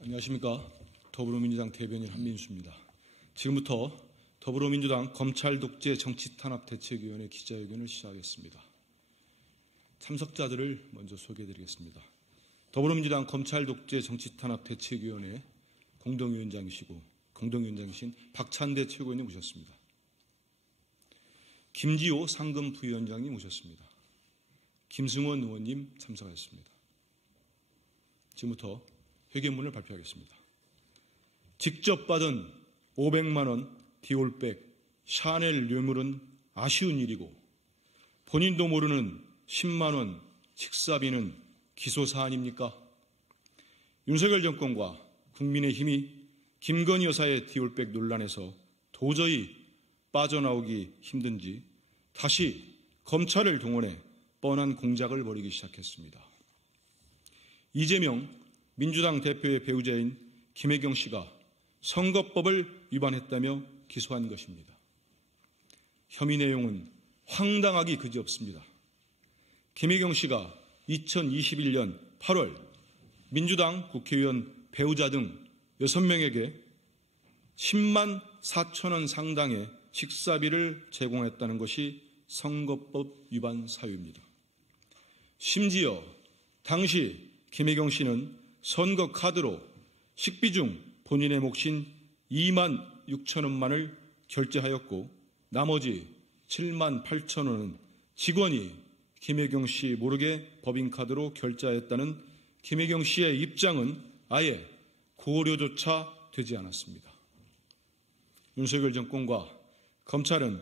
안녕하십니까. 더불어민주당 대변인 한민수입니다. 지금부터 더불어민주당 검찰독재정치탄압대책위원회 기자회견을 시작하겠습니다. 참석자들을 먼저 소개해드리겠습니다. 더불어민주당 검찰독재정치탄압대책위원회 공동위원장이신 박찬대 최고위원님 모셨습니다. 김지호 상금부위원장님 모셨습니다. 김승원 의원님 참석하셨습니다. 지금부터 회견문을 발표하겠습니다. 직접 받은 500만 원 디올백 샤넬 뇌물은 아쉬운 일이고 본인도 모르는 10만 원 식사비는 기소사안입니까? 윤석열 정권과 국민의힘이 김건희 여사의 디올백 논란에서 도저히 빠져나오기 힘든지 다시 검찰을 동원해 뻔한 공작을 벌이기 시작했습니다. 이재명 민주당 대표의 배우자인 김혜경 씨가 선거법을 위반했다며 기소한 것입니다. 혐의 내용은 황당하기 그지없습니다. 김혜경 씨가 2021년 8월 민주당 국회의원 배우자 등 6명에게 10만 4천 원 상당의 식사비를 제공했다는 것이 선거법 위반 사유입니다. 심지어 당시 김혜경 씨는 선거 카드로 식비 중 본인의 몫인 2만 6천 원만을 결제하였고 나머지 7만 8천 원은 직원이 김혜경 씨 모르게 법인카드로 결제하였다는 김혜경 씨의 입장은 아예 고려조차 되지 않았습니다. 윤석열 정권과 검찰은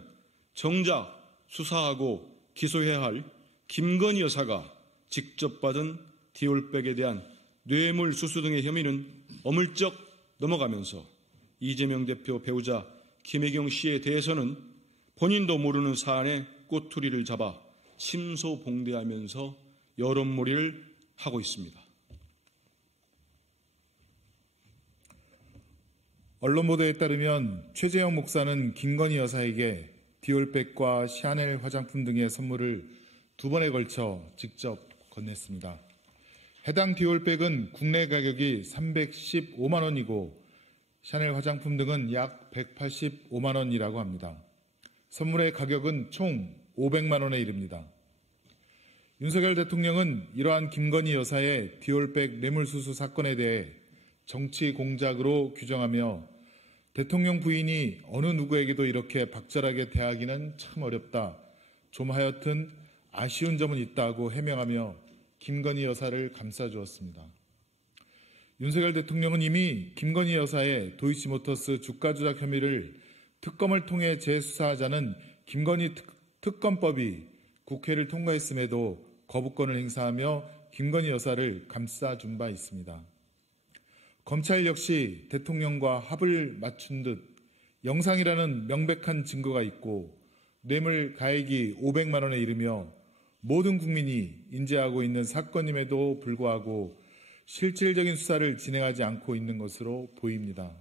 정작 수사하고 기소해야 할 김건희 여사가 직접 받은 디올백에 대한 뇌물 수수 등의 혐의는 어물쩍 넘어가면서 이재명 대표 배우자 김혜경 씨에 대해서는 본인도 모르는 사안에 꼬투리를 잡아 심소봉대하면서 여론몰이를 하고 있습니다. 언론 보도에 따르면 최재형 목사는 김건희 여사에게 디올백과 샤넬 화장품 등의 선물을 2번에 걸쳐 직접 건넸습니다. 해당 디올백은 국내 가격이 315만 원이고 샤넬 화장품 등은 약 185만 원이라고 합니다. 선물의 가격은 총 500만 원에 이릅니다. 윤석열 대통령은 이러한 김건희 여사의 디올백 뇌물수수 사건에 대해 정치 공작으로 규정하며 대통령 부인이 어느 누구에게도 이렇게 박절하게 대하기는 참 어렵다. 좀 하여튼 아쉬운 점은 있다고 해명하며 김건희 여사를 감싸주었습니다. 윤석열 대통령은 이미 김건희 여사의 도이치모터스 주가 조작 혐의를 특검을 통해 재수사하자는 김건희 특검법이 국회를 통과했음에도 거부권을 행사하며 김건희 여사를 감싸준 바 있습니다. 검찰 역시 대통령과 합을 맞춘 듯 영상이라는 명백한 증거가 있고 뇌물 가액이 500만 원에 이르며 모든 국민이 인지하고 있는 사건임에도 불구하고 실질적인 수사를 진행하지 않고 있는 것으로 보입니다.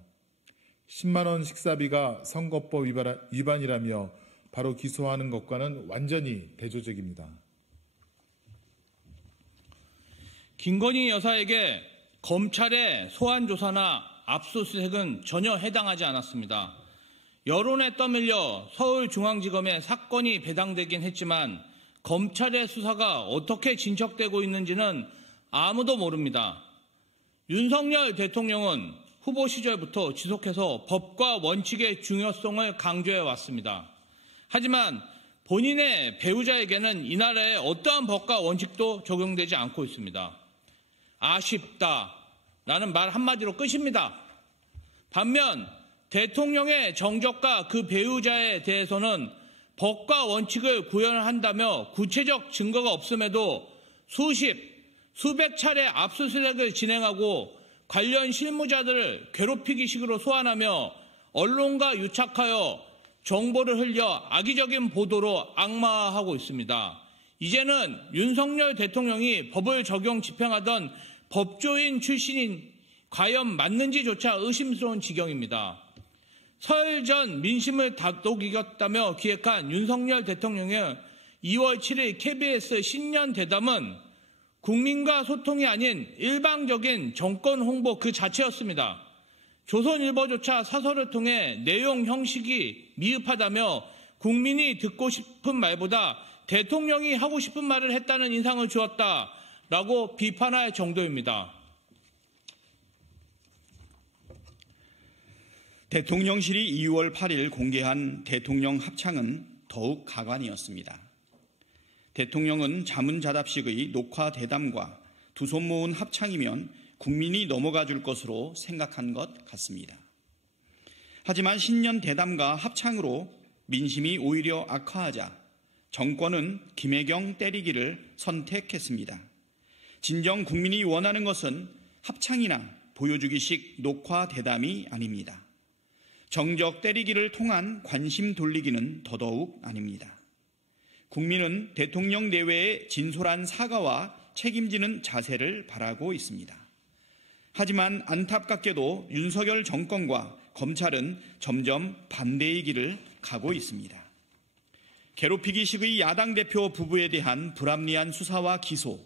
10만 원 식사비가 선거법 위반이라며 바로 기소하는 것과는 완전히 대조적입니다. 김건희 여사에게 검찰의 소환조사나 압수수색은 전혀 해당하지 않았습니다. 여론에 떠밀려 서울중앙지검에 사건이 배당되긴 했지만 검찰의 수사가 어떻게 진척되고 있는지는 아무도 모릅니다. 윤석열 대통령은 후보 시절부터 지속해서 법과 원칙의 중요성을 강조해 왔습니다. 하지만 본인의 배우자에게는 이 나라의 어떠한 법과 원칙도 적용되지 않고 있습니다. 아쉽다라는 말 한마디로 끝입니다. 반면 대통령의 정적과 그 배우자에 대해서는 법과 원칙을 구현한다며 구체적 증거가 없음에도 수백 차례 압수수색을 진행하고 관련 실무자들을 괴롭히기 식으로 소환하며 언론과 유착하여 정보를 흘려 악의적인 보도로 악마화하고 있습니다. 이제는 윤석열 대통령이 법을 적용 집행하던 법조인 출신인 과연 맞는지조차 의심스러운 지경입니다. 설 전 민심을 다독이겼다며 기획한 윤석열 대통령의 2월 7일 KBS 신년 대담은 국민과 소통이 아닌 일방적인 정권 홍보 그 자체였습니다. 조선일보조차 사설을 통해 내용 형식이 미흡하다며 국민이 듣고 싶은 말보다 대통령이 하고 싶은 말을 했다는 인상을 주었다라고 비판할 정도입니다. 대통령실이 2월 8일 공개한 대통령 합창은 더욱 가관이었습니다. 대통령은 자문자답식의 녹화 대담과 두 손 모은 합창이면 국민이 넘어가 줄 것으로 생각한 것 같습니다. 하지만 신년 대담과 합창으로 민심이 오히려 악화하자 정권은 김혜경 때리기를 선택했습니다. 진정 국민이 원하는 것은 합창이나 보여주기식 녹화 대담이 아닙니다. 정적 때리기를 통한 관심 돌리기는 더더욱 아닙니다. 국민은 대통령 내외의 진솔한 사과와 책임지는 자세를 바라고 있습니다. 하지만 안타깝게도 윤석열 정권과 검찰은 점점 반대의 길을 가고 있습니다. 괴롭히기식의 야당 대표 부부에 대한 불합리한 수사와 기소,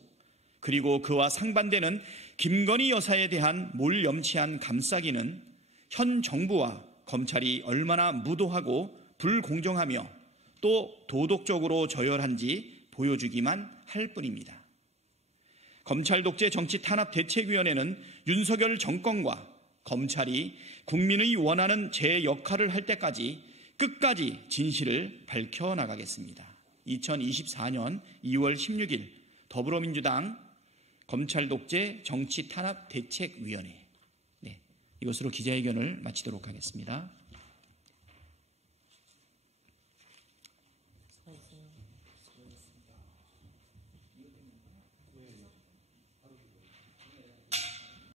그리고 그와 상반되는 김건희 여사에 대한 몰염치한 감싸기는 현 정부와 검찰이 얼마나 무도하고 불공정하며 또 도덕적으로 저열한지 보여주기만 할 뿐입니다. 검찰 독재 정치 탄압 대책위원회는 윤석열 정권과 검찰이 국민의 원하는 제 역할을 할 때까지 끝까지 진실을 밝혀나가겠습니다. 2024년 2월 16일 더불어민주당 검찰 독재 정치 탄압 대책위원회, 이것으로 기자회견을 마치도록 하겠습니다.